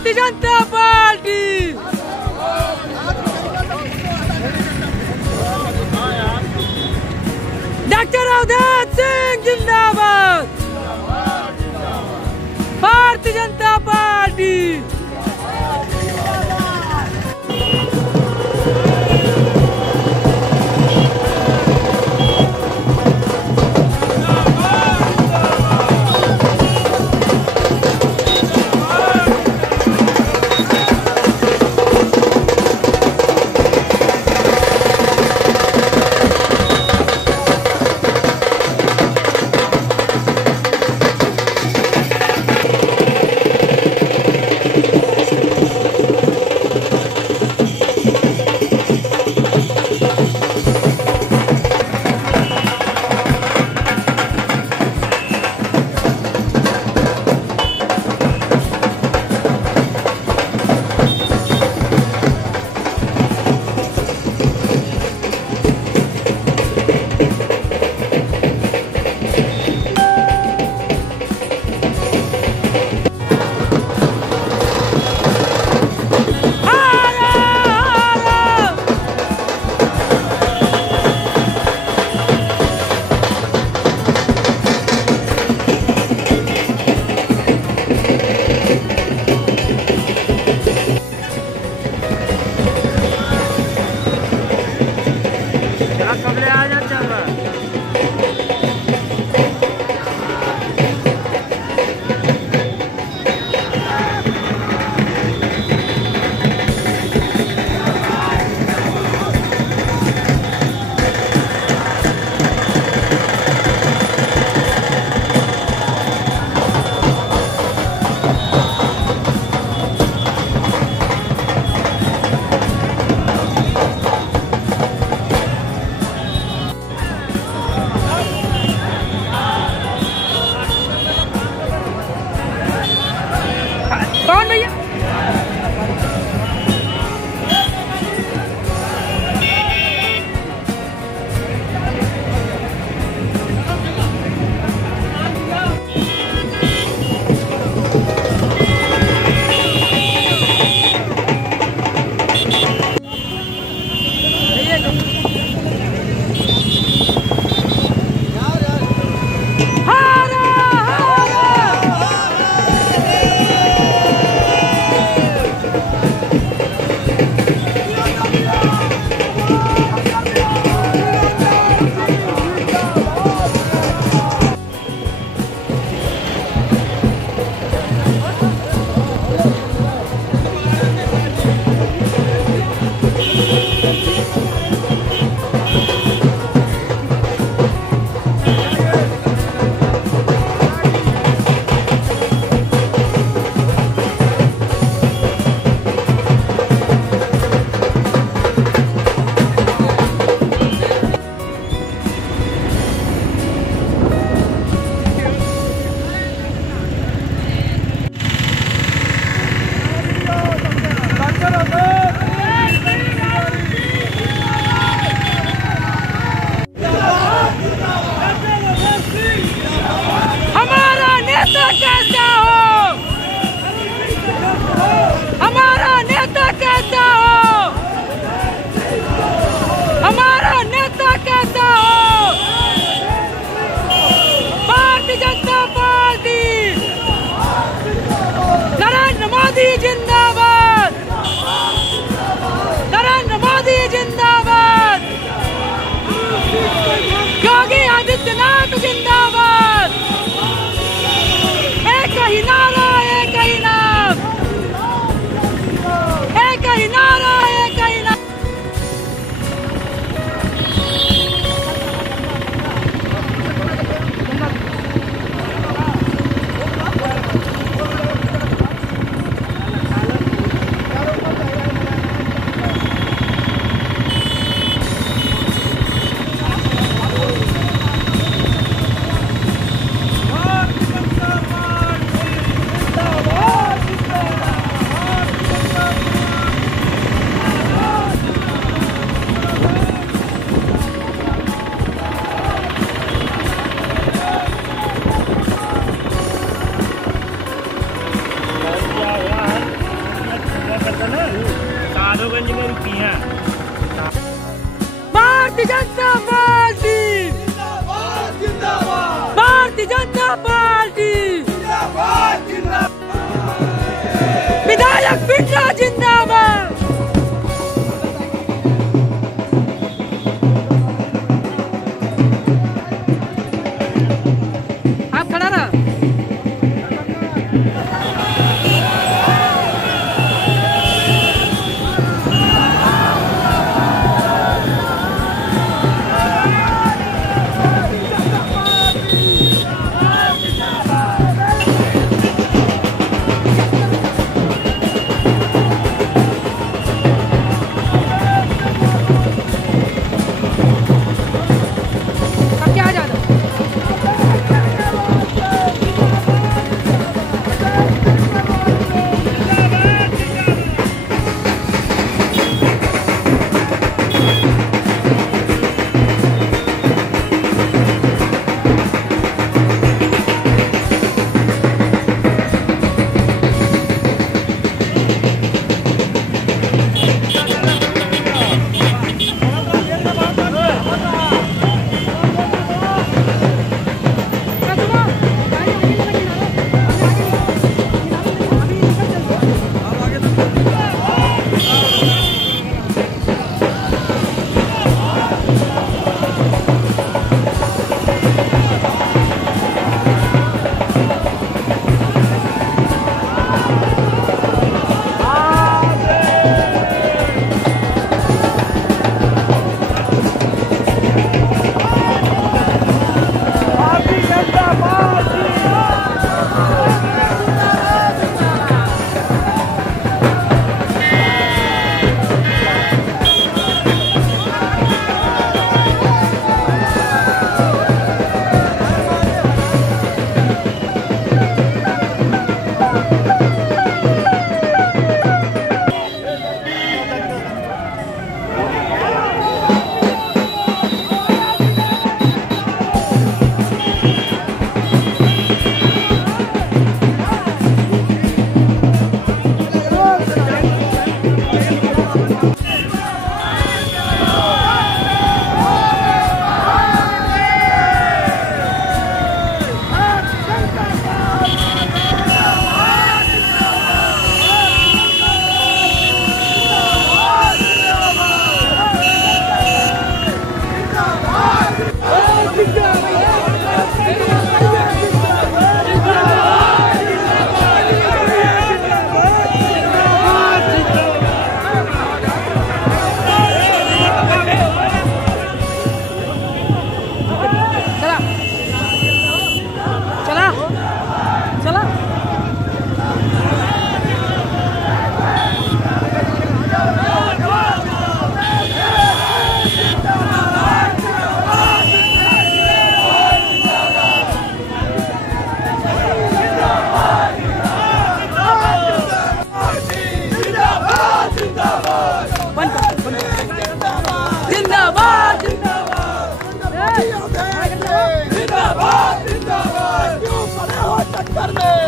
Bharatiya Janata party doctor Awadhesh Singh जिंदाबाद। Bharatiya Janata party कौन भैया? जिंदाबाद, नरेंद्र मोदी जिंदाबाद, योगी आदित्यनाथ जिंदाबाद। एक ही नारा, एक ही नाम, एक ही नारा, एक ही नाम। जनता पार्टी विधायक बिट्ला जिंदाबाद। आप खड़ा रहा।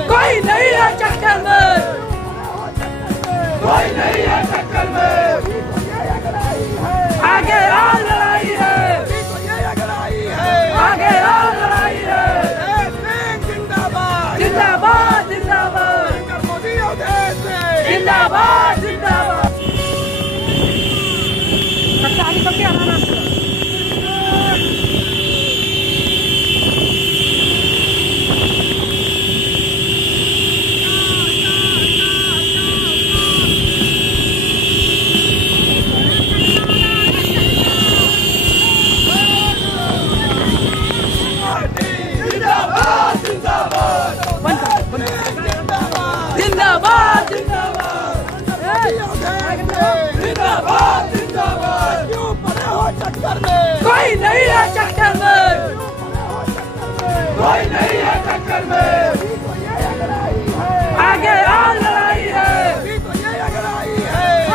कोई नहीं है चक्कर में, कोई नहीं है चक्कर में। आगे और लड़ाई है, आगे और लड़ाई है। जिंदाबाद जिंदाबाद जिंदाबाद जिंदाबाद जिंदाबाद। कोई नहीं है चक्कर में, कोई नहीं है चक्कर में। आगे और लड़ाई है,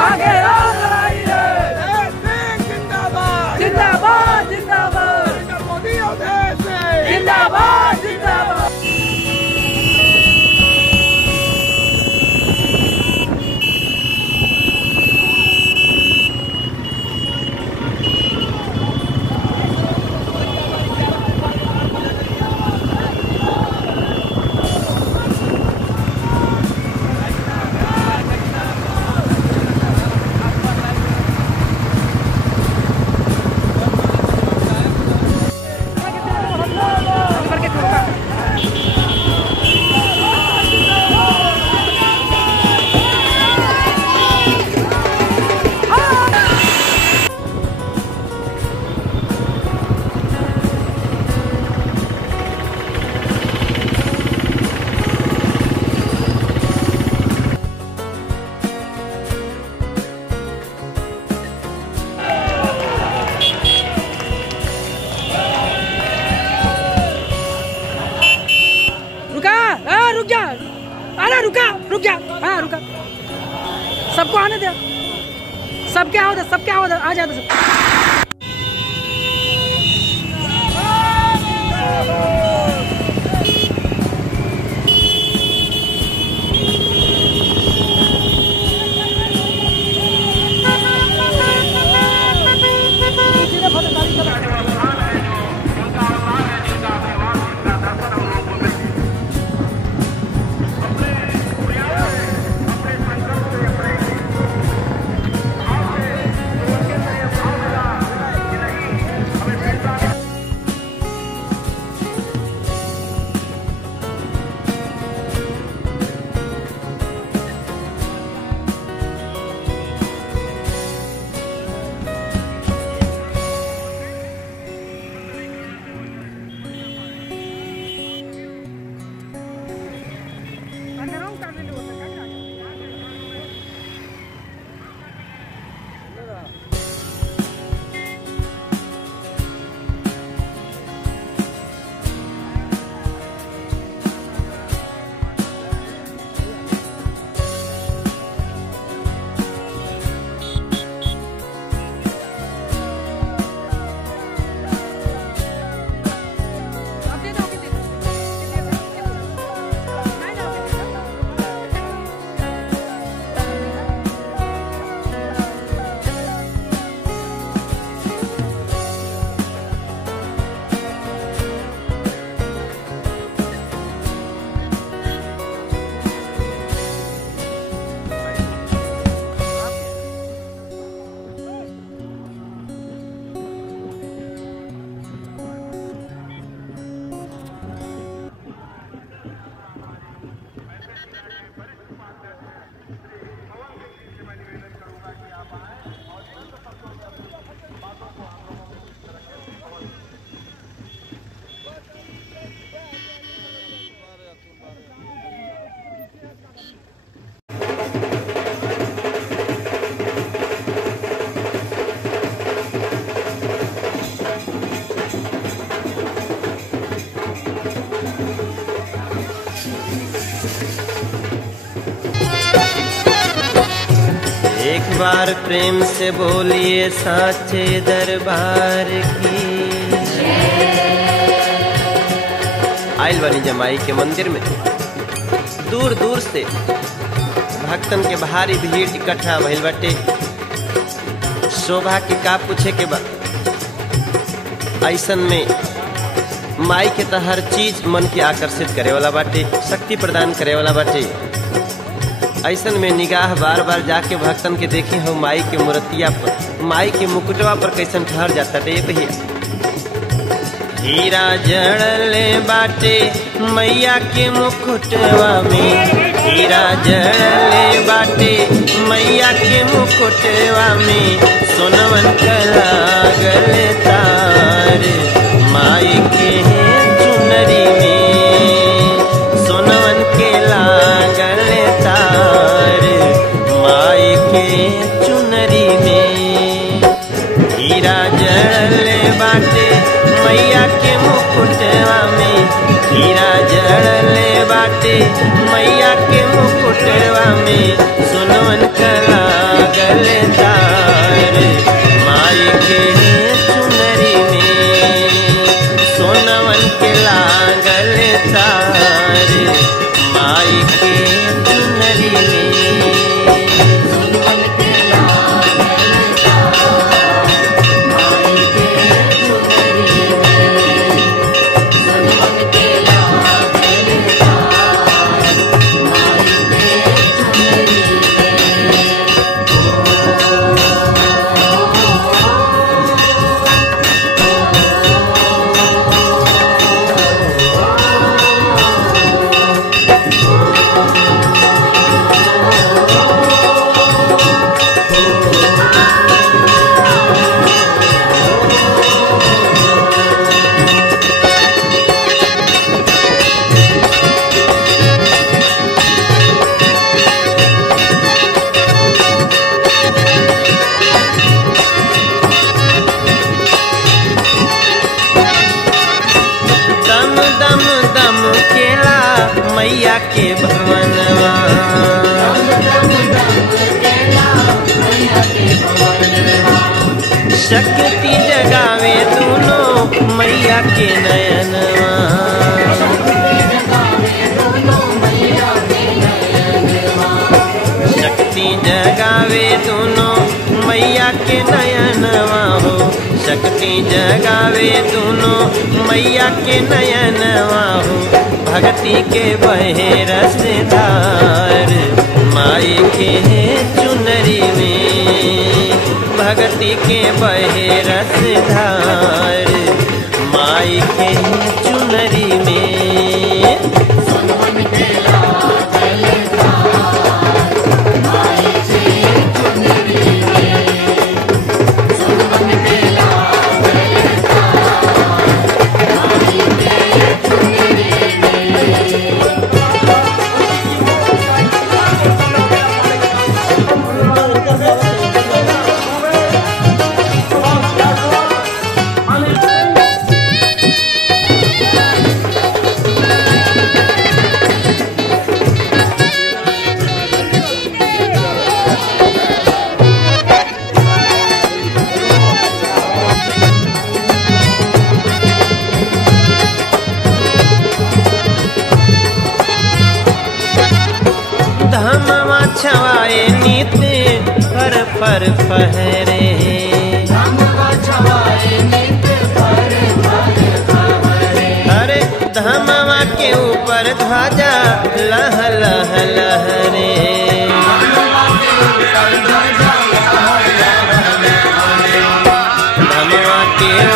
आगे और लड़ाई है। जिंदाबाद जिंदाबाद जिंदाबाद जिंदाबाद जिंदाबाद। रुक जा, हाँ रुका, सबको आने दे, सब क्या होता, सब क्या होता, आ जाता सब। एक बार प्रेम से बोलिए साचे दरबार की। आइल बनी जमाई के मंदिर में दूर दूर से भक्तन के भारी भीड़ इकट्ठा भइल बाटे। शोभा के का पूछे के बा, ऐसन में माई के तो हर चीज मन के आकर्षित करे वाला बाटे, शक्ति प्रदान करे वाला बाटे। ऐसन में निगाह बार बार जाके भक्तन के देखे हो माई के मूर्तिया पर, माई के मुकुटवा पर कैसन ठहर जाता रे भैया। हीरा जड़ले बाटे मैया के मुकुटवा में, हीरा जड़ले बाटे मैया के मुकुटवा में, सोनवन कला गले तार माई के चुनरी में, सोनवन के लागल तार माई के चुनरी में। हीरा जड़ले बाटे मैया के मुकुटवा में, हीरा जड़ले बाटे मैया के मुकुटवा में, सोनवन कला गले तार माई के चुनरी में, सोनवन के लागल तार माई के चुनरी में। मैया के भवनवा शक्ति जगावे दोनों मैया के नयनवा। शक्ति जगावे दोनों मैया के नयनवा हो, शक्ति जगावे दोनों मैया के नयनवा हो। भक्ति के बहे रस धार माई के चुनरी में, भक्ति के बहे रस धार माई के चुनरी में। धमवा छवाए नीते पर फहरे, अरे धमवा के ऊपर ध्वजा लह लह लहरे। धमवा के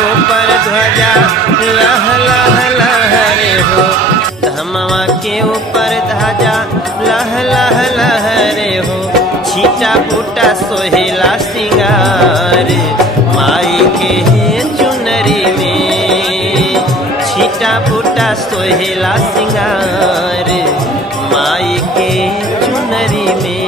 ऊपर ध्वजा लह लह लहरे हो, धमवा के ऊपर ध्वजा लह लह लहरे हो। छीटा बूटा सोहेला सिंगार माई के चुनरी में, छीटा बूटा सोहेला सिंगार माई के चुनरी में।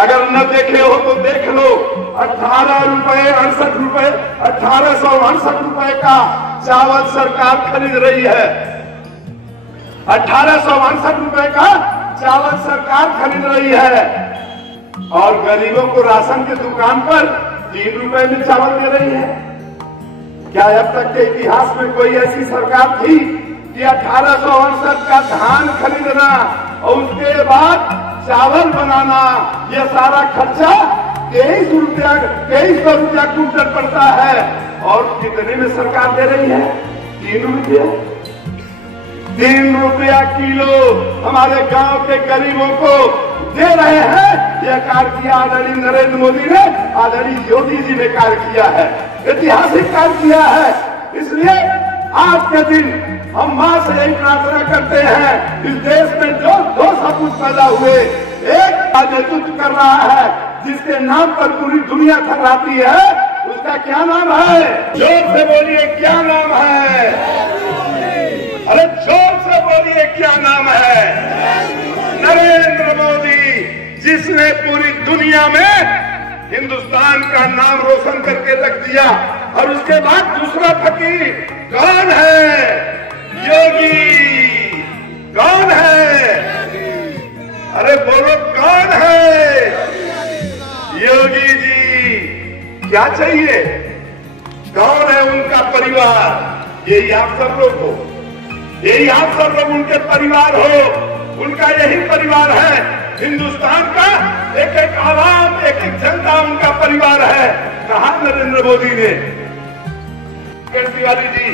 अगर न देखे हो तो देख लो, 1868 रुपए का चावल सरकार खरीद रही है। 1868 रुपए का चावल सरकार खरीद रही है और गरीबों को राशन की दुकान पर 3 रुपए में चावल दे रही है। क्या अब तक के इतिहास में कोई ऐसी सरकार थी कि 1868 का धान खरीदना और उसके बाद चावल बनाना, ये सारा खर्चा 2300 रुपया क्विंटल पड़ता है और कितने में सरकार दे रही है? 3 रुपया। 3 रुपया किलो हमारे गांव के गरीबों को दे रहे हैं। यह कार्य किया आदरणीय नरेंद्र मोदी ने, आदरणीय योगी जी ने कार्य किया है, ऐतिहासिक कार्य किया है। इसलिए आज के दिन हम मां से यही प्रार्थना करते हैं, इस देश में जो 2 सपूत पैदा हुए, एक नेतृत्व कर रहा है जिसके नाम पर पूरी दुनिया थर्राती है, उसका क्या नाम है? जोर से बोलिए, क्या नाम है? अरे जोर से बोलिए, क्या नाम है? नरेंद्र मोदी, जिसने पूरी दुनिया में हिंदुस्तान का नाम रोशन करके रख दिया। और उसके बाद दूसरा फकीर कौन है? योगी। कौन है? अरे बोलो, कौन है? योगी जी। क्या चाहिए? कौन है उनका परिवार? यही आप सब लोग हो, यही आप सब लोग उनके परिवार हो, उनका यही परिवार है। हिंदुस्तान का एक एक आवाम, एक एक जनता उनका परिवार है। कहा नरेंद्र मोदी ने, तिवारी जी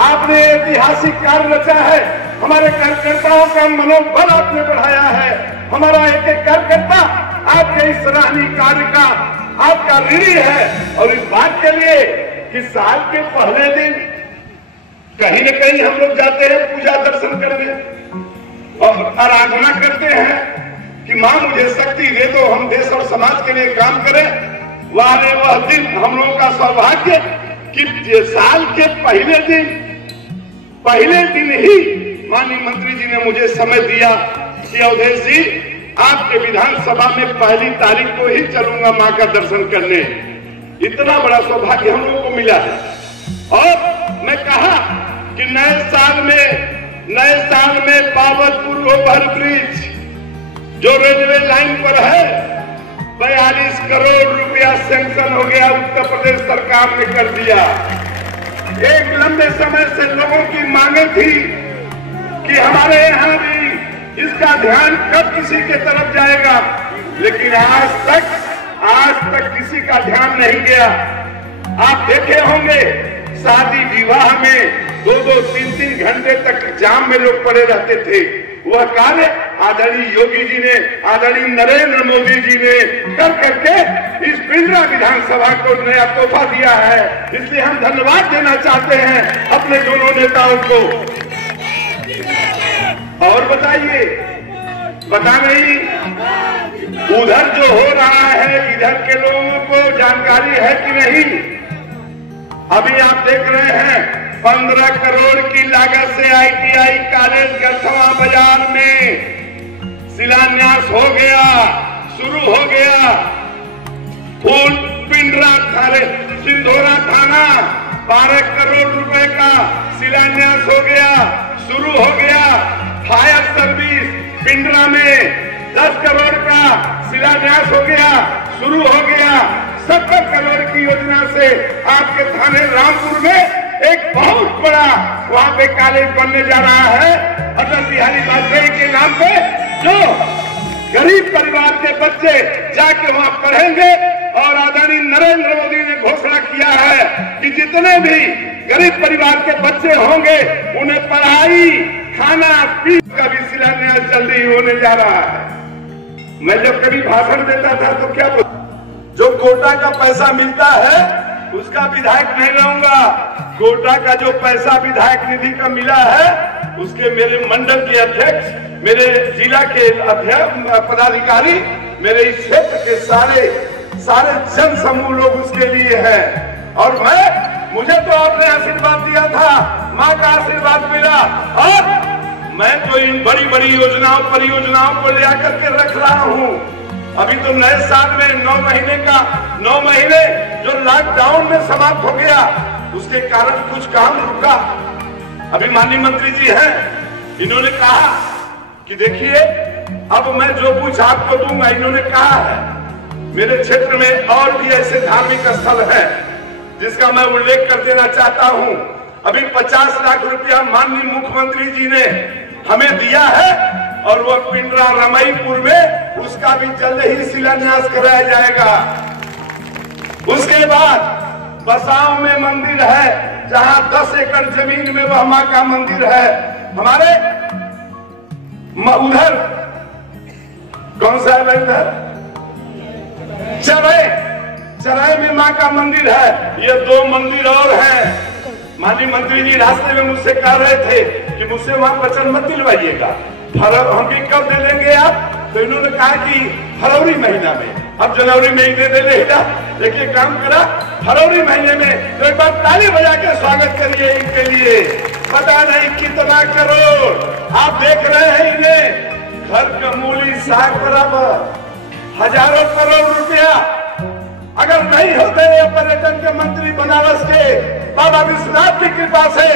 आपने ऐतिहासिक कार्य रचा है, हमारे कार्यकर्ताओं का मनोबल आपने बढ़ाया है। हमारा एक एक कार्यकर्ता आपके इस सराहनीय कार्य का आपका ऋणी है। और इस बात के लिए कि साल के पहले दिन कहीं न कहीं हम लोग जाते हैं पूजा दर्शन करने और आराधना करते हैं कि मां मुझे शक्ति दे दो, हम देश और समाज के लिए काम करें। वह दिन हम लोगों का सौभाग्य कि साल के पहले दिन ही माननीय मंत्री जी ने मुझे समय दिया कि अवधेश जी आपके विधानसभा में 1 तारीख को ही चलूंगा मां का दर्शन करने। इतना बड़ा सौभाग्य हम लोगों को मिला है। और मैं कहा कि नए साल में बाबतपुर ओवर ब्रिज जो रेलवे लाइन पर है 42 करोड़ रुपया सैंक्शन हो गया, उत्तर प्रदेश सरकार ने कर दिया। एक लंबे समय से लोगों की मांगे थी कि हमारे यहाँ भी इसका ध्यान कब किसी के तरफ जाएगा, लेकिन आज तक किसी का ध्यान नहीं गया। आप देखे होंगे शादी विवाह में 2-2, 3-3 घंटे तक जाम में लोग पड़े रहते थे। वह कार्य आदरणीय योगी जी ने, आदरणीय नरेंद्र मोदी जी ने कर करके इस पिंडरा विधानसभा को नया तोहफा दिया है। इसलिए हम धन्यवाद देना चाहते हैं अपने दोनों नेताओं को। और बताइए, पता नहीं उधर जो हो रहा है इधर के लोगों को जानकारी है कि नहीं? अभी आप देख रहे हैं 15 करोड़ की लागत से ITI कॉलेज गढ़वा बाजार में शिलान्यास हो गया, शुरू हो गया। फूल पिंडरा सिंधोरा थाना 12 करोड़ रुपए का शिलान्यास हो गया, शुरू हो गया। फायर सर्विस पिंडरा में 10 करोड़ का शिलान्यास हो गया, शुरू हो गया। 70 करोड़ की योजना से आपके थाने रामपुर में एक बहुत बड़ा वहां पे कॉलेज बनने जा रहा है अटल बिहारी वाजपेयी के नाम पे, जो गरीब परिवार के बच्चे जाके वहां पढ़ेंगे। और आदरणीय नरेंद्र मोदी ने घोषणा किया है कि जितने भी गरीब परिवार के बच्चे होंगे उन्हें पढ़ाई, खाना, पीने का भी शिलान्यास जल्दी होने जा रहा है। मैं जब कभी भाषण देता था तो क्या बोलता, जो कोटा का पैसा मिलता है उसका विधायक नहीं रहूंगा। कोटा का जो पैसा विधायक निधि का मिला है उसके मेरे मंडल के अध्यक्ष, मेरे जिला के अध्यक्ष पदाधिकारी, मेरे इस क्षेत्र के सारे जन समूह लोग उसके लिए हैं। और मुझे तो आपने आशीर्वाद दिया था, माँ का आशीर्वाद मिला, और मैं तो इन बड़ी बड़ी योजनाओं परियोजनाओं को ले आकर के रख रहा हूँ। अभी तो नए साल में 9 महीने जो लॉकडाउन में समाप्त हो गया उसके कारण कुछ काम रुका। अभी माननीय मंत्री जी हैं, इन्होंने कहा कि देखिए अब मैं जो कुछ आपको दूंगा, इन्होंने कहा है मेरे क्षेत्र में और भी ऐसे धार्मिक स्थल हैं जिसका मैं उल्लेख कर देना चाहता हूं। अभी 50 लाख रुपया माननीय मुख्यमंत्री जी ने हमें दिया है और वह पिंडरा रमईपुर में उसका भी जल्द ही शिलान्यास कराया जाएगा। उसके बाद बसाव में मंदिर है जहां 10 एकड़ जमीन में वह मां का मंदिर है। हमारे उधर कौन सा है इधर चराय में मां का मंदिर है। ये 2 मंदिर और हैं। माननीय मंत्री जी रास्ते में मुझसे कह रहे थे कि मुझसे वहां वचन मत दिलवाइएगा, हम भी कब दे लेंगे आप? तो इन्होंने कहा कि फरवरी महीना में। अब जनवरी में ही दे देगा, देखिए काम करा फरवरी महीने में। तो एक बार ताली बजा के स्वागत करिए इनके लिए। पता नहीं कितना करोड़ आप देख रहे हैं इन्हें, घर का मूली साग बराबर हजारों करोड़ रुपया। अगर नहीं होते पर्यटन के मंत्री बनारस के बाबा विश्वनाथ की कृपा से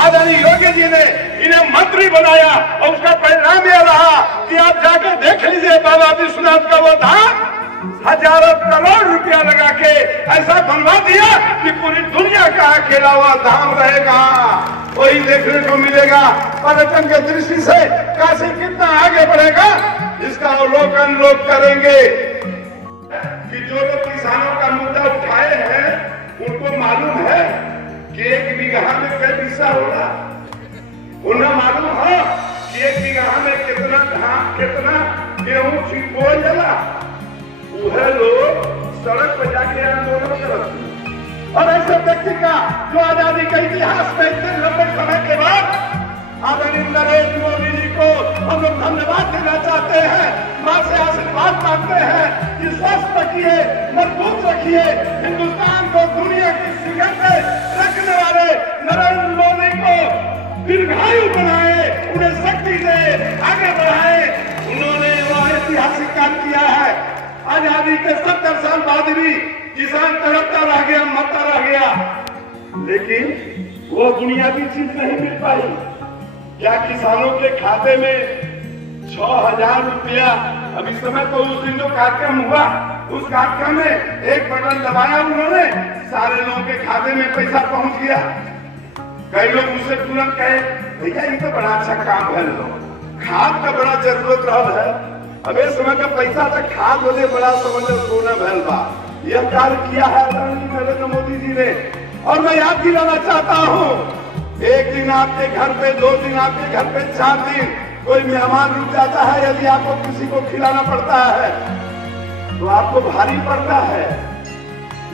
आदरणीय योगी जी ने इन्हें मंत्री बनाया और उसका परिणाम यह रहा कि आप जाके देख लीजिए बाबा विश्वनाथ का वो धाम हजारों करोड़ रुपया लगा के ऐसा बनवा दिया कि पूरी दुनिया का अकेला हुआ धाम रहेगा, वही देखने को मिलेगा। पर्यटन के दृष्टि से काशी कितना आगे बढ़ेगा इसका अवलोकन लोग करेंगे। कि जो लोग किसानों का मुद्दा उठाए हैं उनको मालूम है कि 1 बीघा में कई हिस्सा होगा। उन्हें मालूम है कि 1 बीघा में कितना धान कितना गेहूं छिपो जाला। वह लोग सड़क पर जाके आंदोलन करते हैं। और ऐसे व्यक्ति का जो आजादी के इतिहास में इतने लंबे समय के बाद आदरणीय नरेंद्र मोदी जी को हम लोग धन्यवाद देना चाहते हैं, मां से आशीर्वाद मांगते हैं कि स्वस्थ रखिए, मजबूत रखिए, हिंदुस्तान को दुनिया की शिखर पे रखने वाले नरेंद्र मोदी को दीर्घायु बनाए, उन्हें शक्ति दे, आगे बढ़ाए। उन्होंने वह ऐतिहासिक काम किया है। आजादी के 70 साल बाद भी किसान तड़पता रह गया, मरता रह गया, लेकिन वो बुनियादी चीज नहीं मिल पाई। क्या किसानों के खाते में 6,000 रुपया, अब इस समय तो उस दिन जो कार्यक्रम हुआ उस कार्यक्रम में एक बटन दबाया उन्होंने, सारे लोगों के खाते में पैसा पहुंच गया। कई लोग मुझसे तुरंत कहे भैया ये तो बड़ा अच्छा काम है, खाद का बड़ा जरूरत रहा है, अब इस समय का पैसा तक खाद बोले बड़ा समझ सोना भैल बा। यह कार्य किया है नरेंद्र मोदी जी ने। और मैं याद दिलाना चाहता हूँ, 1 दिन आपके घर पे, 2 दिन आपके घर पे, 4 दिन कोई मेहमान रुक जाता है, यदि आपको किसी को खिलाना पड़ता है तो आपको भारी पड़ता है।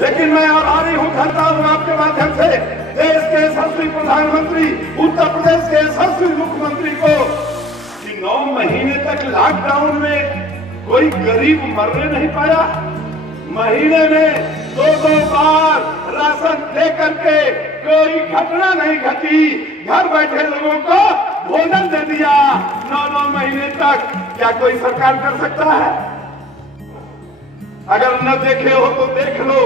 लेकिन मैं आभारी हूँ, करता हूँ आपके माध्यम से देश के यशस्वी प्रधानमंत्री, उत्तर प्रदेश के यशस्वी मुख्यमंत्री को कि 9 महीने तक लॉकडाउन में कोई गरीब मरने नहीं पाया। महीने में 2-2 बार राशन दे करके कोई घटना नहीं घटी, घर बैठे लोगों को भोजन दे दिया 9-9 महीने तक। क्या कोई सरकार कर सकता है? अगर न देखे हो तो देख लो,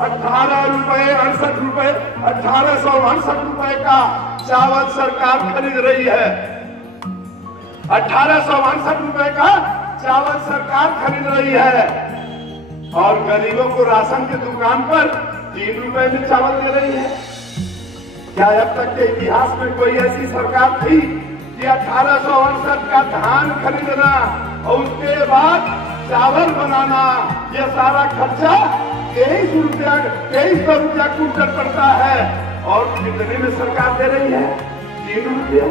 1868 रुपए 1868 रुपए का चावल सरकार खरीद रही है। 1868 रुपए का चावल सरकार खरीद रही है और गरीबों को राशन की दुकान पर 3 रुपए में चावल दे रही है। क्या अब तक के इतिहास में कोई ऐसी सरकार थी कि 1868 का धान खरीदना और उसके बाद चावल बनाना, यह सारा खर्चा 2300 रुपया क्विंटल पड़ता है और कितने में सरकार दे रही है? 3 रुपया।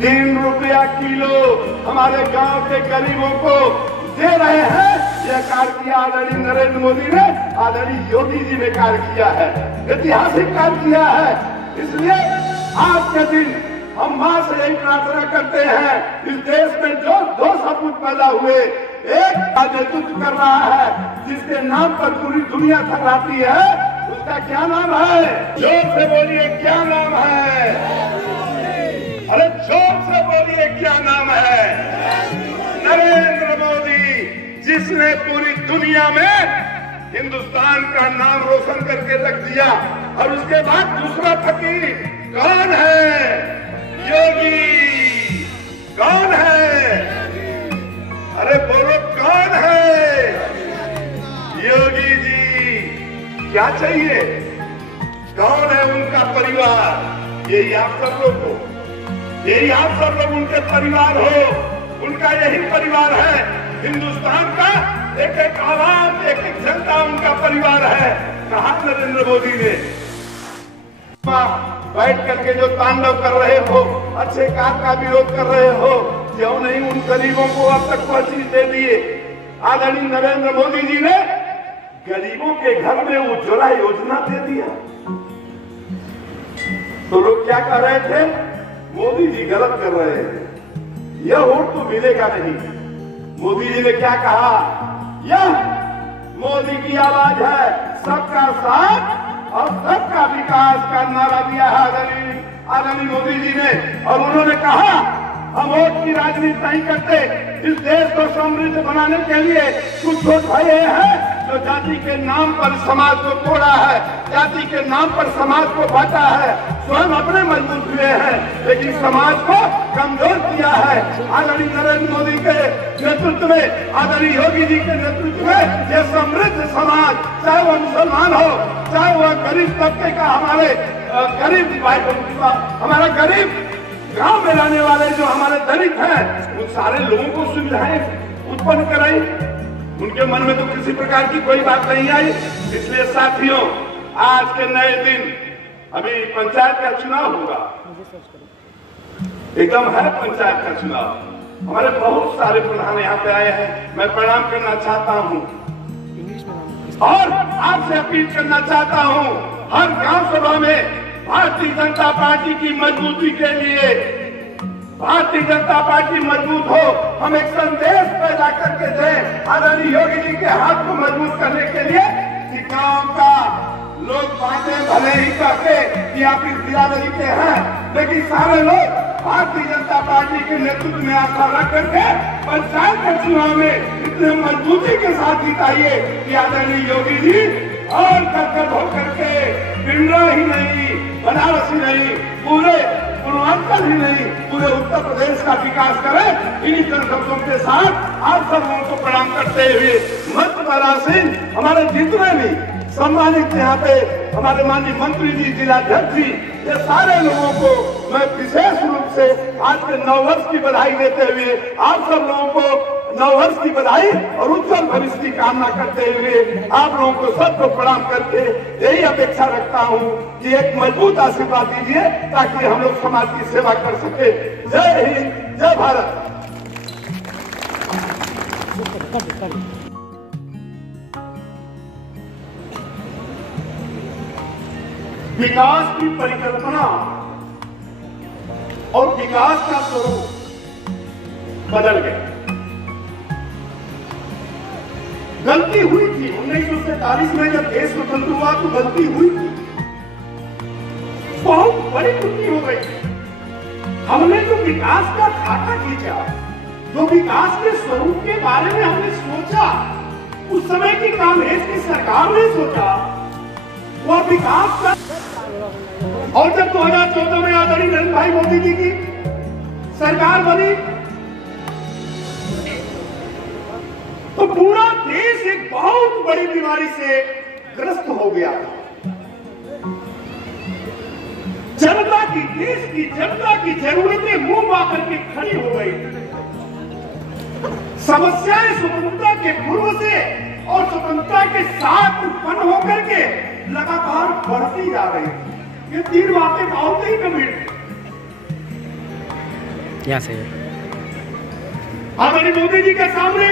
3 रुपया किलो हमारे गांव के गरीबों को दे रहे हैं। यह कार्य किया आदरणीय नरेंद्र मोदी ने, आदरणीय योगी जी ने कार्य किया है, ऐतिहासिक कार्य किया है। इसलिए आज के दिन हम मां से यही प्रार्थना करते हैं, इस देश में जो 2 सपूत पैदा हुए, एक नेतृत्व कर रहा है जिसके नाम पर पूरी दुनिया थर्राती है, उसका क्या नाम है? जोर से बोलिए क्या नाम है? अरे जोर से बोलिए क्या नाम है? नरेंद्र मोदी, जिसने पूरी दुनिया में हिंदुस्तान का नाम रोशन करके रख दिया। और उसके बाद दूसरा फकीर कौन है? योगी। कौन है? अरे बोलो कौन है? योगी जी। क्या चाहिए? कौन है उनका परिवार? यही आप सब लोग हो, यही आप सब लोग उनके परिवार हो। उनका यही परिवार है, हिंदुस्तान का एक एक आवाम, एक एक जनता उनका परिवार है। कहा नरेंद्र मोदी ने बैठ करके जो तांडव कर रहे हो, अच्छे काम का विरोध कर रहे हो, क्यों नहीं उन गरीबों को अब तक वह चीज दे दिए? आदरणीय नरेंद्र मोदी जी ने गरीबों के घर में उज्ज्वला योजना दे दिया। तो लोग क्या कह रहे थे? मोदी जी गलत कर रहे हैं, यह वोट तो मिलेगा नहीं। मोदी जी ने क्या कहा? यह मोदी की आवाज है, सबका साथ और सबका विकास का नारा दिया है आदरणीय मोदी जी ने। और उन्होंने कहा हम वोट की राजनीति नहीं करते, इस देश को समृद्ध बनाने के लिए कुछ वोट भरे हैं जो जाति के नाम पर समाज को तोड़ा है, जाति के नाम पर समाज को बांटा है। स्वयं अपने मजबूत हुए हैं लेकिन समाज को कमजोर किया है। आदरणीय नरेंद्र मोदी के नेतृत्व में, आदरणीय योगी जी के नेतृत्व में ये समृद्ध समाज, चाहे वह मुसलमान हो, चाहे वह गरीब तबके का, हमारे गरीब गांव में रहने वाले जो हमारे दलित हैं, उन सारे लोगों को सुविधाएं उत्पन्न कराई। उनके मन में तो किसी प्रकार की कोई बात नहीं आई। इसलिए साथियों, आज के नए दिन, अभी पंचायत का चुनाव होगा, एकदम है पंचायत का चुनाव। हमारे बहुत सारे प्रधान यहाँ पे आए हैं, मैं प्रणाम करना चाहता हूँ और आपसे अपील करना चाहता हूँ, हर गांव सभा में भारतीय जनता पार्टी की मजबूती के लिए, भारतीय जनता पार्टी मजबूत हो, हम एक संदेश पैदा करके दें आदरणीय योगी जी के हाथ को मजबूत करने के लिए कि गांव का लोग बातें भले ही कहते कि आप इस बिरादरी के हैं, लेकिन सारे लोग भारतीय जनता पार्टी के नेतृत्व में आशा रख करके पंचायत के चुनाव में इतने मजबूती के साथ जिताइए कि आदरणीय योगी जी और कर्कश होकर के पिंडरा ही नहीं, बनारस ही नहीं, पूरे पूर्वांचल ही नहीं, पूरे उत्तर प्रदेश का विकास करें। इन्हीं शब्दों के साथ आप सब लोगों को प्रणाम करते हुए मध्य सिंह, हमारे जितने भी सम्मानित यहाँ पे हमारे माननीय मंत्री जी, जिलाध्यक्ष जी, ये सारे लोगों को मैं विशेष रूप से आज के 9 वर्ष की बधाई देते हुए आप सब लोगों को 9 वर्ष की बधाई और उज्जवल भविष्य की कामना करते हुए आप लोगों को सबको प्रणाम करके यही अपेक्षा रखता हूँ कि एक मजबूत आशीर्वाद दीजिए ताकि हम लोग समाज की सेवा कर सके। जय हिंद, जय भारत। विकास की परिकल्पना और विकास का स्वरूप बदल गया। गलती हुई थी 1947 में जब देश स्वतंत्र हुआ तो गलती हुई थी, बहुत बड़ी त्रुटि हो गई। हमने जो विकास का खाका खींचा, जो विकास के स्वरूप के बारे में हमने सोचा, उस समय की कांग्रेस की सरकार ने सोचा वह विकास का। और जब 2014 में आदरणीय नरेंद्र भाई मोदी जी की सरकार बनी तो पूरा देश एक बहुत बड़ी बीमारी से ग्रस्त हो गया। जनता की, देश की जनता की जरूरतें मुंह मार के खड़ी हो गई। समस्याएं स्वतंत्रता के पूर्व से और स्वतंत्रता के साथ उत्पन्न होकर के लगातार बढ़ती जा रही थी। ये 3 बातें बहुत ही गंभीर थी। यहाँ से आदरणीय मोदी जी के सामने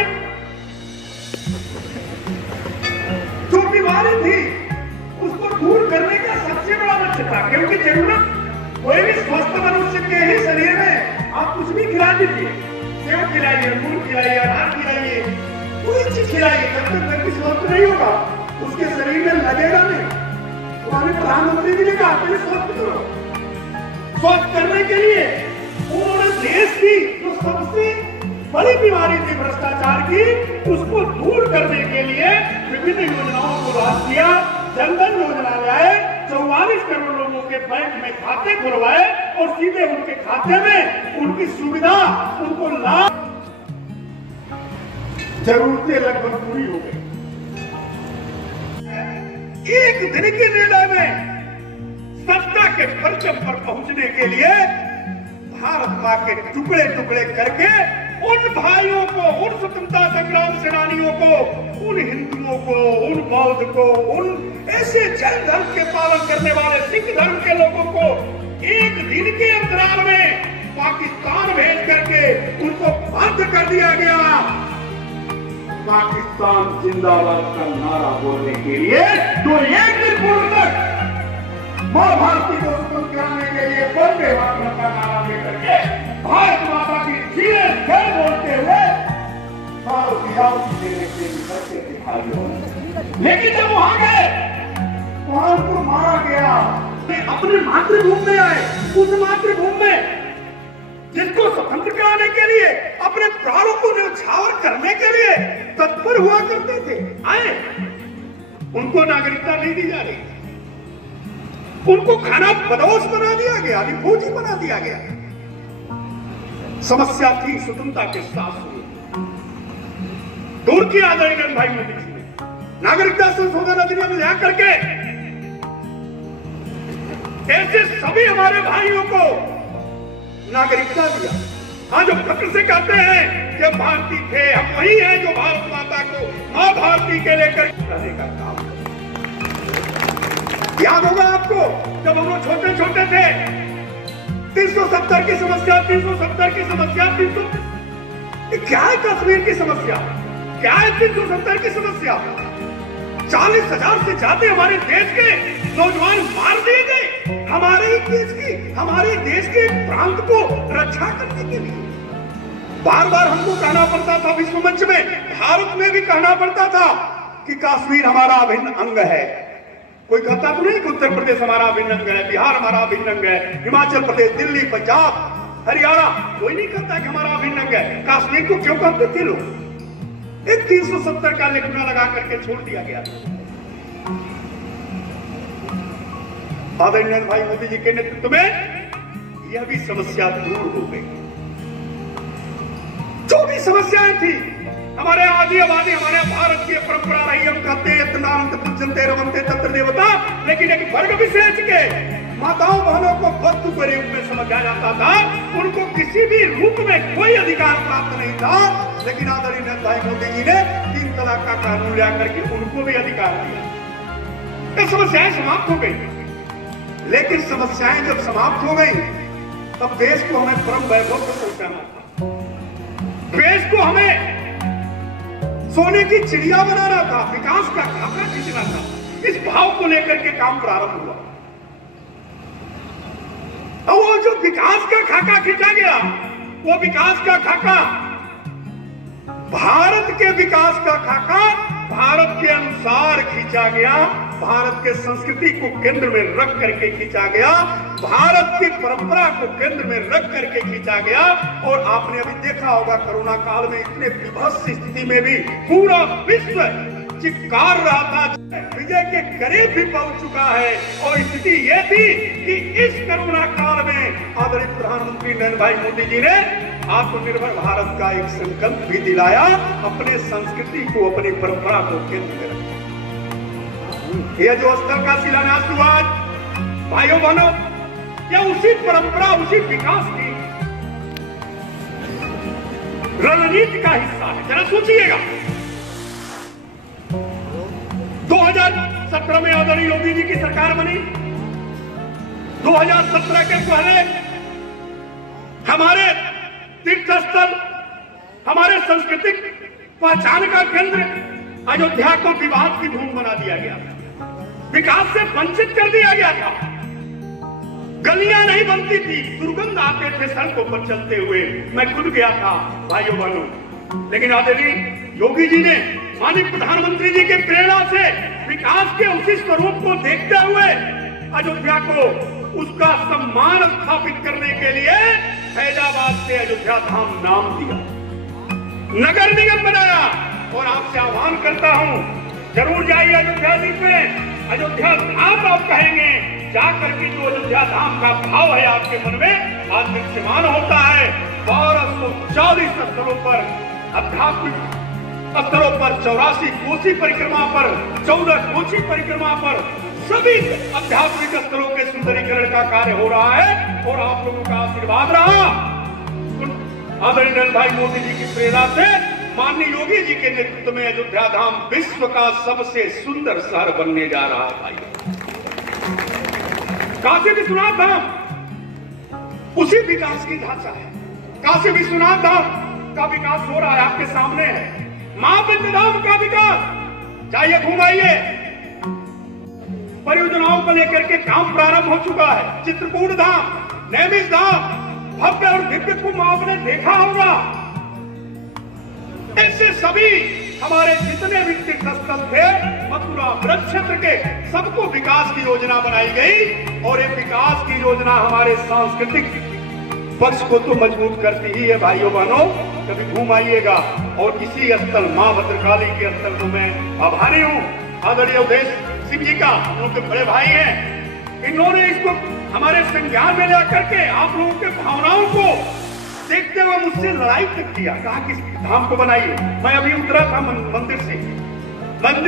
जो बीमारी थी उसको दूर करने का सबसे बड़ा लक्ष्य था, क्योंकि जरूरत कोई भी स्वस्थ मनुष्य के ही शरीर में आप कुछ भी खिला दीजिए, सेब खिलाइए, फूल खिलाइए, अनार खिलाइए, कोई चीज खिलाइए, जब तक व्यक्ति स्वस्थ नहीं होगा उसके शरीर में लगेगा नहीं। हमारे प्रधानमंत्री जी ने कहा पहले स्वस्थ करो। स्वस्थ करने के लिए उन्होंने देश की जो सबसे बड़ी बीमारी थी भ्रष्टाचार की, उसको दूर करने के लिए विभिन्न योजनाओं को लॉन्च किया। जनधन योजना लाए, 44 करोड़ लोगों के बैंक में खाते खुलवाए और सीधे उनके खाते में उनकी सुविधा, उनको लाभ, जरूरतें लगभग पूरी हो गई। एक दिन के निर्णय में सत्ता के परचम पर पहुंचने के लिए भारत मां के टुकड़े टुकड़े करके उन भाइयों को, उन स्वतंत्रता संग्राम सेनानियों को, उन हिंदुओं को, उन बौद्ध को, उन ऐसे जैन धर्म के पालन करने वाले सिख धर्म के लोगों को एक दिन के अंतराल में पाकिस्तान भेज करके उनको बंद कर दिया गया। पाकिस्तान जिंदाबाद का नारा बोलने के लिए जो एक दिन पूर्व तक मां भारती को स्वतंत्र कराने के लिए वंदे मातरम का नारा लेकर के भारत माता की जय बोलते हुए लेकिन जब वहां गए वहां उनको मारा गया। अपने मातृभूमि में आए, उस मातृभूमि में जिसको स्वतंत्र कराने के लिए, अपने प्राणों को न्यौछावर करने के लिए तत्पर हुआ करते थे, आए उनको नागरिकता नहीं दी जा रही, उनको खाना बदोश बना दिया गया, फौजी बना दिया गया। समस्या थी स्वतंत्रता के साथ हुई, दूर की आदरणीय भाई मोदी जी ने नागरिकता संशोधन अधिनियम ले करके ऐसे सभी हमारे भाइयों को नागरिकता दिया। हाँ, जो फक्र से कहते हैं कि भारतीय थे, हम वही हैं जो भारत माता को मां भारती के लेकर रहने का काम करते। याद होगा आपको जब हम लोग छोटे छोटे थे, 370 की समस्या, 370 की समस्या, 300 क्या है कश्मीर की समस्या, क्या है 370 की समस्या? 40,000 से ज्यादा हमारे देश के नौजवान मार दिए गए, हमारे देश के प्रांत को रक्षा करने के लिए। बार बार हमको कहना पड़ता था, विश्व मंच में, भारत में भी कहना पड़ता था कि कश्मीर हमारा अभिन्न अंग है। कोई कहता तो नहीं कि उत्तर प्रदेश हमारा अभिन्न अंग है, बिहार हमारा अभिन्न अंग है, हिमाचल प्रदेश, दिल्ली, पंजाब, हरियाणा, कोई नहीं कहता कि हमारा अभिन्न अंग है। कश्मीर को क्यों कहते थे लोग? एक 370 का लेखना लगा करके छोड़ दिया गया। आदरणीय भाई मोदी जी के नेतृत्व में यह भी समस्या दूर हो गई। जो भी समस्याएं थी, हमारे आदि आबादी, हमारे भारत की परंपरा रही, हम कहते हैं इतना पूजनते रमनते तत्र देवता, लेकिन एक वर्ग विशेष के माताओं बहनों को वस्तु के रूप में समझा जाता था, उनको किसी भी रूप में कोई अधिकार प्राप्त नहीं था। लेकिन आदरणीय भाई मोदी जी ने 3 तलाक का कानून ला करके उनको भी अधिकार दिया। ये समस्याएं समाप्त हो गई। लेकिन समस्याएं जब समाप्त हो गई, तब देश को हमें परम वैभव से पहुंचाना था, देश को हमें सोने की चिड़िया बनाना था, विकास का खाका खींचना था। इस भाव को लेकर के काम प्रारंभ हुआ। और वो जो विकास का खाका खींचा गया, वो विकास का खाका, भारत के विकास का खाका भारत के अनुसार खींचा गया, भारत के संस्कृति को केंद्र में रख करके खींचा गया, भारत की परंपरा को केंद्र में रख करके खींचा गया। और आपने अभी देखा होगा कोरोना काल में इतने विभत्स स्थिति में भी पूरा विश्व चित्कार रहा था, विजय के करीब भी पहुंच चुका है। और स्थिति यह थी कि इस कोरोना काल में आदरणीय प्रधानमंत्री नरेंद्र भाई मोदी जी ने आत्मनिर्भर भारत का एक संकल्प भी दिलाया, अपने संस्कृति को, अपनी परंपरा को केंद्र में रखा। यह जो स्थल का शिलान्यास हुआ भाइयों बहनों, यह उसी परंपरा, उसी विकास की रणनीति का हिस्सा है। जरा सोचिएगा, 2017 में आदरणीय योगी जी की सरकार बनी। 2017 के पहले हमारे तीर्थ स्थल, हमारे सांस्कृतिक पहचान का केंद्र अयोध्या को विवाद की धूम बना दिया गया, विकास से वंचित कर दिया गया था। गलियां नहीं बनती थी, दुर्गंध आते थे सड़कों पर चलते हुए। मैं खुद गया था भाइयों बहनों। लेकिन आदरणीय योगी जी ने, माननीय प्रधानमंत्री जी के प्रेरणा से, विकास के उसी स्वरूप को देखते हुए अयोध्या को उसका सम्मान स्थापित करने के लिए फैजाबाद से अयोध्या धाम नाम दिया, नगर निगम बनाया। और आपसे आह्वान करता हूं, जरूर जाइए अयोध्या जी में। अयोध्या धाम आप कहेंगे, जाकर के जो अयोध्या धाम का भाव है आपके मन में, आज दृश्यमान होता है। 1240 स्थलों पर, आध्यात्मिक स्थलों पर, 84 कोसी परिक्रमा पर, 14 कोसी परिक्रमा पर, सभी आध्यात्मिक स्थलों के सुंदरीकरण का कार्य हो रहा है। और आप लोगों का आशीर्वाद रहा, आदरणीय नरेंद्र भाई मोदी जी की प्रेरणा से, माननीय योगी जी के नेतृत्व में अयोध्या धाम विश्व का सबसे सुंदर शहर बनने जा रहा है। भाई, काशी विश्वनाथ धाम उसी विकास की ढांचा है। काशी विश्वनाथ धाम का विकास हो रहा है, आपके सामने है। मां बिंद धाम का विकास, जाइए घुमाइए। परियोजनाओं को लेकर के काम प्रारंभ हो चुका है। चित्रकूट धाम, नैमिष धाम, भव्य और दिव्य कुंभ आपने देखा होगा। ऐसे सभी हमारे जितने भी तीर्थ स्थल थे, मथुरा, ब्रज क्षेत्र के, सबको विकास की योजना बनाई गई। और ये विकास की योजना हमारे सांस्कृतिक पक्ष को तो मजबूत करती ही है भाइयों बहनों। कभी घूम आइएगा। और इसी स्थल मां भद्रकाली के स्थल को मैं आभारी हूँ आदरणीय अवधेश सिंह जी का, उनके बड़े भाई हैं। इन्होंने इसको हमारे संज्ञान में लेकर के आप लोगों के भावनाओं को देखते हुए मुझसे लड़ाई तक किया, कहा कि धाम को बनाइए। मैं अभी उतरा था मंदिर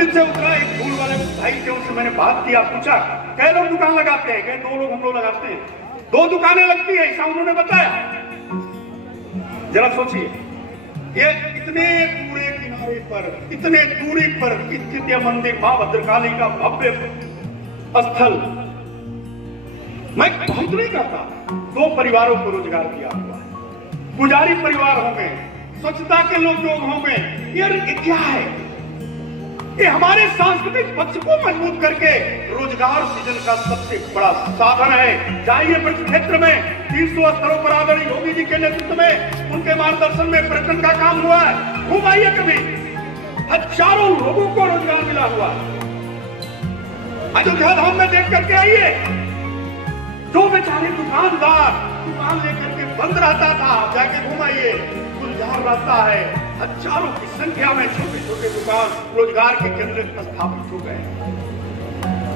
से उतरा, एक फूल वाले भाई थे, उनसे मैंने बात किया, पूछा कई लोग दुकान लगाते हैं? कहे 2 लोग हम लोग लगाते हैं। 2 दुकानें लगती है, ऐसा उन्होंने बताया। जरा सोचिए, ये इतने पूरे किनारे पर, इतने दूरी पर स्थित यह मंदिर मां भद्रकाली का भव्य स्थल, मैं बहुत नहीं करता। 2 परिवारों को रोजगार दिया हुआ है, पुजारी परिवार होंगे, स्वच्छता के लोग होंगे। ये क्या है? ये हमारे सांस्कृतिक पक्ष को मजबूत करके रोजगार सृजन का सबसे बड़ा साधन है। जाइए ब्रज क्षेत्र में 300 स्थलों पर आदरणीय योगी जी के नेतृत्व में, उनके मार्गदर्शन में पर्यटन का काम हुआ है। घूम आइए, कभी हजारों लोगों को रोजगार मिला हुआ है। अयोध्या धाम में देख करके आइए, जो बेचारे दुकानदार दुकान लेकर के बंद रहता था, जाके घूम आइए, गुलजार रहता है। हजारों की संख्या में छोटे छोटे दुकान रोजगार के केंद्र स्थापित हो गए।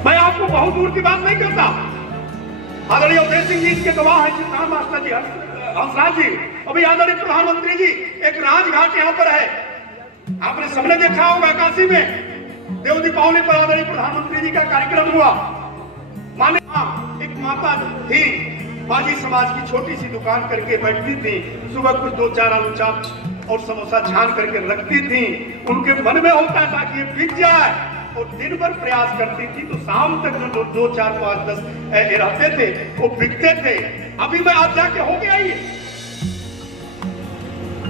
मैं आपको बहुत दूर की बात नहीं करता। आदरणीय अवधेश सिंह जी इसके गवाह हैं, चित्रान मास्टर जी, हंसराज जी, अभी आदरणीय प्रधानमंत्री जी, एक राजघाट यहाँ पर है, आपने सबने देखा होगा। काशी में देव दीपावली पर आदरणीय प्रधानमंत्री जी का कार्यक्रम हुआ। माने एक माता थी, बाजी समाज की छोटी सी दुकान करके बैठती थी, सुबह कुछ 2-4 आलू चाप और समोसा छान करके रखती थी। उनके मन में होता था कि ये बिक जाए, और दिन भर प्रयास करती थी, तो शाम तक जो 2, 4, 5, 10 रहते थे वो बिकते थे। अभी मैं आज जाके हो गया, ये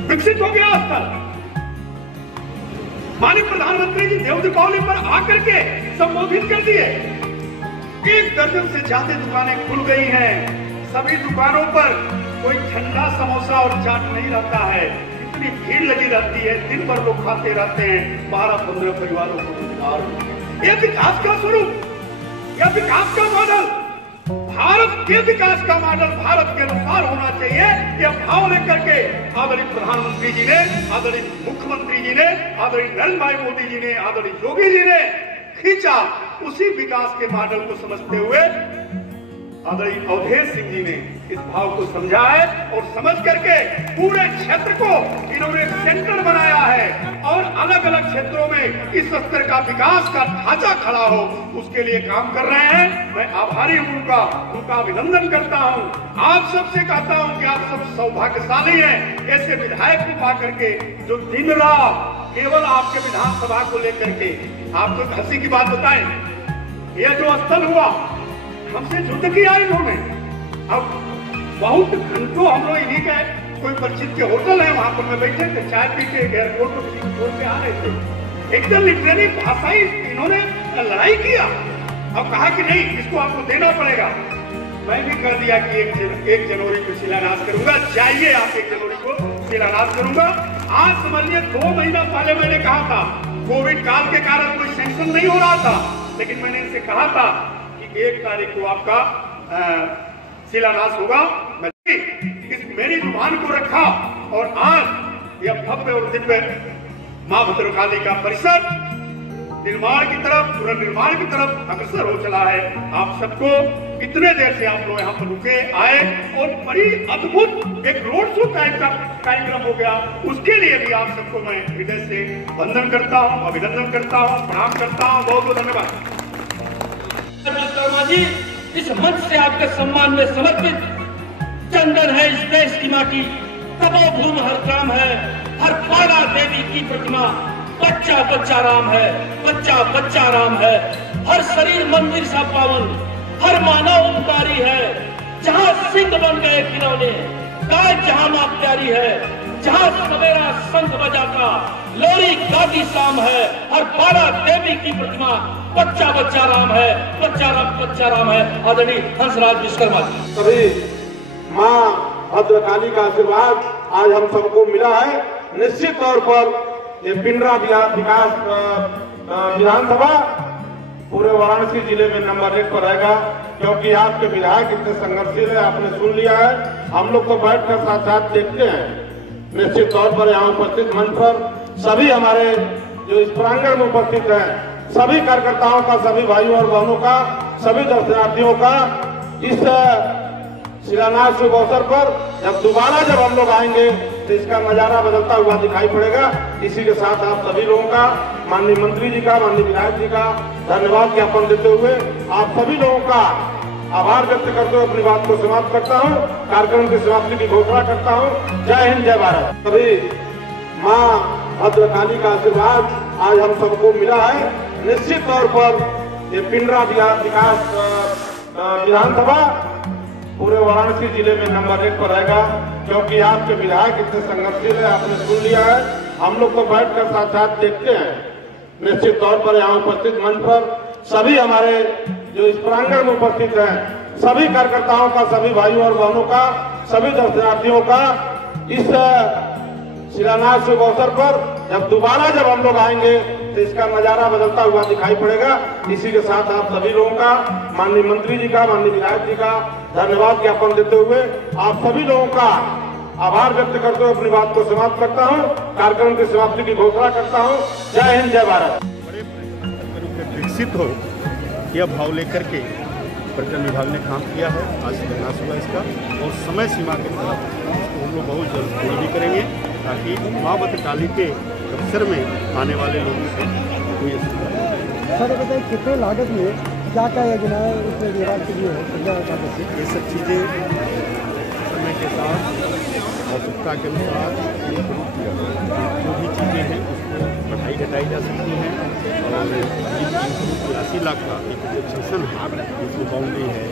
विकसित हो गया स्थल। माननीय प्रधानमंत्री जी देव दीपावली पर आकर के संबोधित कर दिए। 1 दर्जन से ज्यादा दुकानें खुल गई हैं। सभी दुकानों पर कोई ठंडा समोसा और चाट नहीं रहता है, इतनी भीड़ लगी रहती है, दिन भर लोग खाते रहते हैं। 12-15 परिवारों को रोजगार। यह विकास का स्वरूप, यह विकास का मॉडल, भारत के विकास का मॉडल भारत के अनुसार होना चाहिए। यह भाव लेकर के आदरणीय प्रधानमंत्री जी ने, आदरणीय मुख्यमंत्री जी ने, आदरणीय नरेंद्र भाई मोदी जी ने, आदरणीय योगी जी ने खींचा। उसी विकास के मॉडल को समझते हुए आदरणीय अवधेश सिंह जी ने इस भाव को समझा है, और समझ करके पूरे क्षेत्र को इन्होंने सेंटर बनाया है, और अलग अलग क्षेत्रों में इस स्तर का विकास का ढांचा खड़ा हो, उसके लिए काम कर रहे हैं। मैं आभारी हूं उनका अभिनंदन करता हूं। आप सबसे कहता हूं कि आप सब सौभाग्यशाली हैं, ऐसे विधायक को पा करके जो दिन रात केवल आपके विधानसभा को लेकर के। आपको हंसी की बात बताएं, यह जो स्थल हुआ, हमसे युद्ध किया इन्होंने। अब बहुत घंटों हम लोग इन्हीं के कोई परिचित के होटल है, वहां पर मैं बैठे थे, चाय पी के एयरपोर्ट पर किसी को छोड़ के आ रहे थे। एकदम लिटरेरी भाषाई इन्होंने लड़ाई किया, अब कहा कि नहीं, इसको आपको देना पड़ेगा। मैं भी कर दिया कि 1 जनवरी को शिलान्यास करूंगा। चाहिए आप 1 जनवरी को शिलान्यास करूंगा। आज समझिए 2 महीना पहले मैंने कहा था, कोविड काल के कारण कोई सैंक्शन नहीं हो रहा था, लेकिन मैंने इनसे कहा था 1 तारीख को आपका शिलान्यास होगा। मैं इस मेरी जुबान को रखा, और आज यह भव्य और दिव्य मां भद्रकाली का परिसर निर्माण की तरफ, पुनर्निर्माण की तरफ अग्रसर हो चला है। आप सबको इतने देर से आप लोग यहाँ पर रुके आए, और बड़ी अद्भुत एक रोड शो टाइप का कार्यक्रम हो गया, उसके लिए भी आप सबको मैं हृदय से वंदन करता हूँ, अभिनंदन करता हूँ, प्रणाम करता हूँ। बहुत बहुत धन्यवाद। जी, इस मंच से आपके सम्मान में समर्पित चंदन है इस देश की माटी, तपोभूमि हर काम है, हर पाड़ा देवी की प्रतिमा, बच्चा बच्चा राम है, बच्चा बच्चा राम है, हर शरीर मंदिर सा पावन, हर मानव उपकारी है, जहाँ सिंह बन गए खिलौने, गाय जहाँ मां प्यारी है, जहाँ सवेरा शंख बजाता, लोरी गाती शाम है, हर पाड़ा देवी की प्रतिमा, बच्चा बच्चा राम है, बच्चा राम है। आदरणीय हंसराज विश्वकर्मा जी। सभी मां भद्रकाली का आशीर्वाद आज हम सबको मिला है। निश्चित तौर पर ये पिंडरा विकास विधानसभा पूरे वाराणसी जिले में नंबर 1 पर रहेगा। क्योंकि आपके विधायक इतने संघर्षशील है, आपने सुन लिया है। हम लोग तो बैठकर साथ देखते हैं। निश्चित तौर पर यहाँ उपस्थित मंच पर सभी हमारे जो इस प्रांगण में उपस्थित हैं, सभी कार्यकर्ताओं का, सभी भाइयों और बहनों का, सभी दर्शनार्थियों का इस शिलान्यास शुभ अवसर पर जब हम लोग आएंगे तो इसका नजारा बदलता हुआ दिखाई पड़ेगा। इसी के साथ आप सभी लोगों का, माननीय मंत्री जी का, माननीय विधायक जी का धन्यवाद ज्ञापन देते हुए आप सभी लोगों का आभार व्यक्त करते हुए अपनी बात को समाप्त करता हूँ। कार्यक्रम की समाप्ति की घोषणा करता हूँ। जय हिंद, जय भारत। सभी माँ भद्रकाली का आशीर्वाद आज हम सबको मिला है। निश्चित तौर पर ये पिंडरा विकास विधानसभा पूरे वाराणसी जिले में नंबर 1 पर रहेगा, क्योंकि आपके विधायक इतने संघर्षशील है, आपने सुन लिया है। हम लोग तो बैठकर साथ देखते हैं। निश्चित तौर पर यहाँ उपस्थित मंच पर सभी हमारे जो इस प्रांगण में उपस्थित हैं, सभी कार्यकर्ताओं का, सभी भाइयों और बहनों का, सभी दर्शनार्थियों का इस शिलान्यास शुभ अवसर पर जब हम लोग आएंगे तो इसका नजारा बदलता हुआ दिखाई पड़ेगा। इसी के साथ आप सभी लोगों का, माननीय मंत्री जी का, माननीय विधायक जी का धन्यवाद ज्ञापन देते हुए आप सभी लोगों का आभार व्यक्त करते हुए अपनी बात को समाप्त करता हूँ। कार्यक्रम की समाप्ति की घोषणा करता हूँ। जय हिंद, जय भारत। बड़े पर्यटन विकसित हो यह भाव लेकर के पर्यटन विभाग ने काम किया है। आज शिलान्यास हुआ इसका, और समय सीमा के तहत हम लोग बहुत जल्द पूरी भी करेंगे, ताकि माँ भद्रकाली के अवसर में आने वाले लोगों को कोई असुविधा नहीं। सर बताइए, कितने लागत में क्या क्या योजना है उसमें विभाग के लिए ये सब चीज़ें समय के साथ आवश्यकता के अनुसार जो भी चीज़ें हैं उसको बढ़ाई घटाई जा सकती हैं। और 83 लाख का एक जो सेशन है, जिसमें बाउंड्री है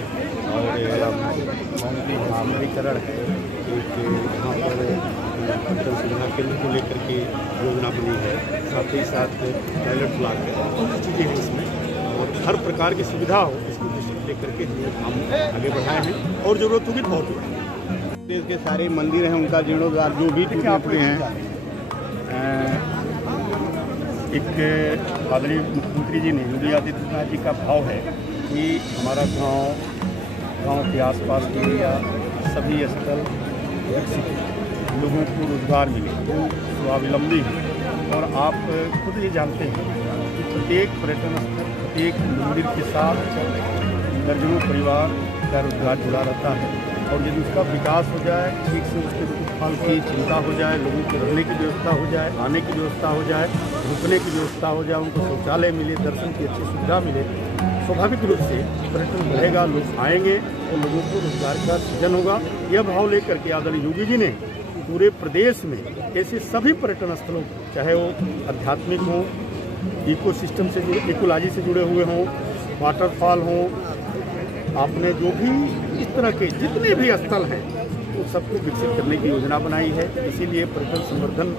और बाउंड्री सुंदरीकरण है, एक यहाँ पर पर्यटन सुविधा केंद्र को लेकर के योजना बनी है, साथ ही साथ टॉयलेट ब्लॉक है, बहुत चीज़ें हैं इसमें, और हर प्रकार की सुविधा हो इसको दृष्टि लेकर के हम आगे बढ़ाए हैं। और जरूरत होगी बहुत होगी। देश के सारे मंदिर हैं, उनका जीर्णोद्धार जो भी टूटे हैं। एक आदरणीय मुख्यमंत्री जी ने, योगी आदित्यनाथ जी का भाव है कि हमारा गांव के आसपास के एरिया सभी स्थल विकसित, लोगों को रोजगार मिले, वो स्वावलंबी हैं। और आप खुद ये जानते हैं कि प्रत्येक पर्यटन स्थल, प्रत्येक मंदिर के साथ दर्जनों परिवार का रोजगार जुड़ा रहता है। और यदि उसका विकास हो जाए, ठीक से उसके देखभाल की चिंता हो जाए, लोगों को रहने की व्यवस्था हो जाए, आने की व्यवस्था हो जाए, रुकने की व्यवस्था हो जाए, उनको शौचालय मिले, दर्शन की अच्छी सुविधा मिले, स्वाभाविक रूप से पर्यटन बढ़ेगा, लोग आएंगे और लोगों को रोजगार का सृजन होगा। यह भाव लेकर के आदरणीय योगी जी ने पूरे प्रदेश में ऐसे सभी पर्यटन स्थलों को, चाहे वो आध्यात्मिक हों, इकोसिस्टम से जुड़े, इकोलॉजी से जुड़े हुए हों, वाटरफॉल हों, आपने जो भी इस तरह के जितने भी स्थल हैं उन सबको विकसित करने की योजना बनाई है। इसीलिए पर्यटन संवर्धन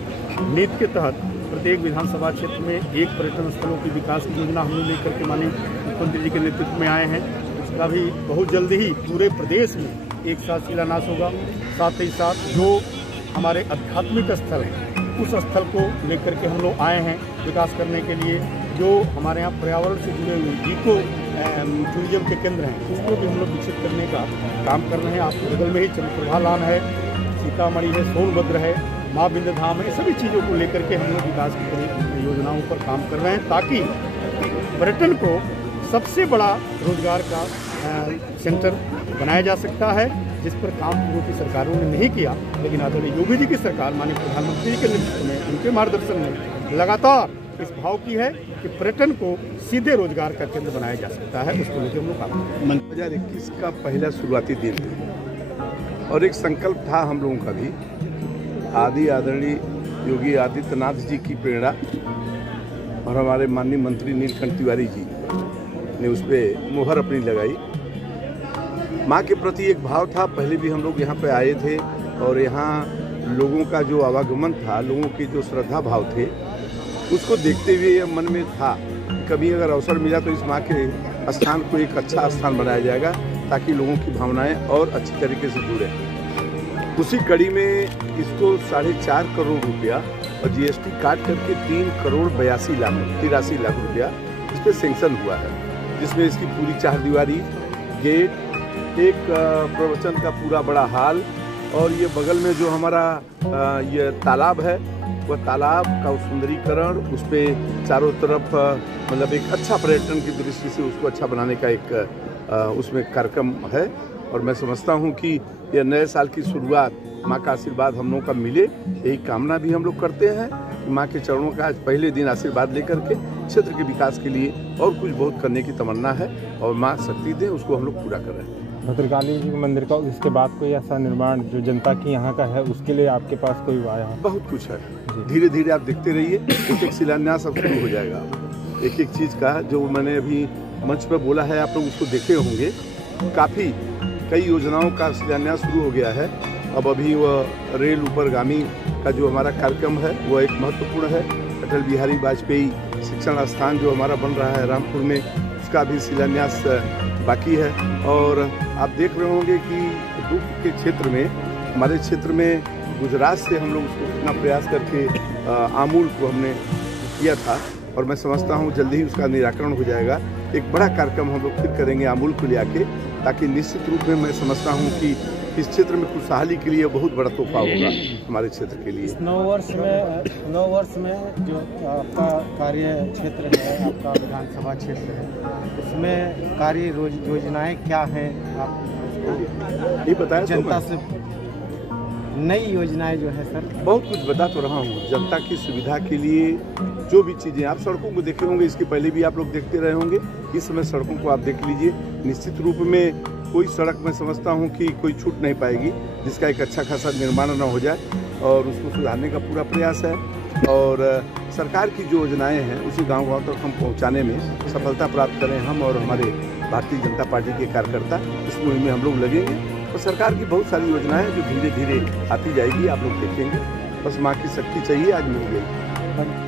नीति के तहत प्रत्येक विधानसभा क्षेत्र में एक पर्यटन स्थलों की विकास की योजना हमने लेकर के माननीय मुख्यमंत्री जी के नेतृत्व में आए हैं। उसका भी बहुत जल्द ही पूरे प्रदेश में एक साथ शिलान्यास होगा। साथ ही साथ जो हमारे आध्यात्मिक स्थल हैं, उस स्थल को लेकर के हम लोग आए हैं विकास करने के लिए। जो हमारे यहाँ पर्यावरण से जुड़े हुए इको टूरिज्म के केंद्र हैं, उसको भी हम लोग विकसित करने का काम कर रहे हैं। आपके बगल में ही चंद्रप्रभा लान है, सीतामढ़ी है, सोनभद्र है, माँ विंध्यधाम है, सभी चीज़ों को लेकर के हम लोग विकास की योजनाओं पर काम कर रहे हैं, ताकि पर्यटन को सबसे बड़ा रोजगार का सेंटर बनाया जा सकता है, जिस पर काम पूर्व की सरकारों ने नहीं किया। लेकिन आदरणीय योगी जी की सरकार, माननीय प्रधानमंत्री जी के नेतृत्व में, उनके मार्गदर्शन में लगातार इस भाव की है कि पर्यटन को सीधे रोजगार का केंद्र बनाया जा सकता है। उसको लेकर हम लोग काम करते हैं। 2021 का पहला शुरुआती दिन था और एक संकल्प था हम लोगों का भी, आदरणीय योगी आदित्यनाथ जी की प्रेरणा और हमारे माननीय मंत्री नीलकंठ तिवारी जी ने उस पर मुहर अपनी लगाई। माँ के प्रति एक भाव था। पहले भी हम लोग यहाँ पे आए थे और यहाँ लोगों का जो आवागमन था, लोगों के जो श्रद्धा भाव थे, उसको देखते हुए ये मन में था कभी अगर अवसर मिला तो इस माँ के स्थान को एक अच्छा स्थान बनाया जाएगा, ताकि लोगों की भावनाएं और अच्छी तरीके से जुड़े। उसी कड़ी में इसको 4.5 करोड़ रुपया और जीएसटी काट करके 3 करोड़ 83 लाख रुपया इस पर सेंक्शन हुआ है, जिसमें इसकी पूरी 4 दीवारी गेट, एक प्रवचन का पूरा बड़ा हाल, और ये बगल में जो हमारा ये तालाब है, वह तालाब का सुंदरीकरण, उस पर चारों तरफ मतलब एक अच्छा पर्यटन की दृष्टि से उसको अच्छा बनाने का एक उसमें कार्यक्रम है। और मैं समझता हूँ कि यह नए साल की शुरुआत माँ का आशीर्वाद हम लोगों का मिले, यही कामना भी हम लोग करते हैं। माँ के चरणों का आज पहले दिन आशीर्वाद लेकर के क्षेत्र के विकास के लिए और कुछ बहुत करने की तमन्ना है, और माँ शक्ति दे, उसको हम लोग पूरा कर रहे हैं। भद्रकाली जी मंदिर का इसके बाद कोई ऐसा निर्माण जो जनता की यहाँ का है, उसके लिए आपके पास कोई आया है? बहुत कुछ है, धीरे धीरे आप देखते रहिए, एक एक शिलान्यास अब शुरू हो जाएगा। एक एक चीज़ का जो मैंने अभी मंच पर बोला है, आप लोग उसको देखे होंगे। काफ़ी कई योजनाओं का शिलान्यास शुरू हो गया है। अब अभी वह रेल ऊपरगामी का जो हमारा कार्यक्रम है वो एक महत्वपूर्ण है। अटल बिहारी वाजपेयी शिक्षण स्थान जो हमारा बन रहा है रामपुर में, उसका भी शिलान्यास बाकी है। और आप देख रहे होंगे कि दुर्ग के क्षेत्र में, हमारे क्षेत्र में गुजरात से हम लोग उसको कितना प्रयास करके आमूल को हमने किया था, और मैं समझता हूँ जल्दी ही उसका निराकरण हो जाएगा। एक बड़ा कार्यक्रम हम लोग फिर करेंगे आमूल को ले आके, ताकि निश्चित रूप में मैं समझता हूँ कि इस क्षेत्र में खुशहाली के लिए बहुत बड़ा तोहफा होगा हमारे क्षेत्र के लिए। 9 वर्ष में जो आपका कार्य क्षेत्र है, आपका विधानसभा क्षेत्र है, उसमें कार्य योजनाएं क्या हैं? आप ये बताया जनता से नई योजनाएं जो है सर? बहुत कुछ बता तो रहा हूँ। जनता की सुविधा के लिए जो भी चीज़ें, आप सड़कों को देखे होंगे, इसके पहले भी आप लोग देखते रहे होंगे, इस समय सड़कों को आप देख लीजिए। निश्चित रूप में कोई सड़क मैं समझता हूँ कि कोई छूट नहीं पाएगी जिसका एक अच्छा खासा निर्माण न हो जाए, और उसको सुधारने का पूरा प्रयास है। और सरकार की जो योजनाएं हैं उसी गांव तक हम पहुंचाने में सफलता प्राप्त करें हम और हमारे भारतीय जनता पार्टी के कार्यकर्ता। इस मुहिम में हम लोग लगेंगे, और सरकार की बहुत सारी योजनाएं जो धीरे धीरे आती जाएगी, आप लोग देखेंगे। बस माँ की शक्ति चाहिए, आज मिल गई।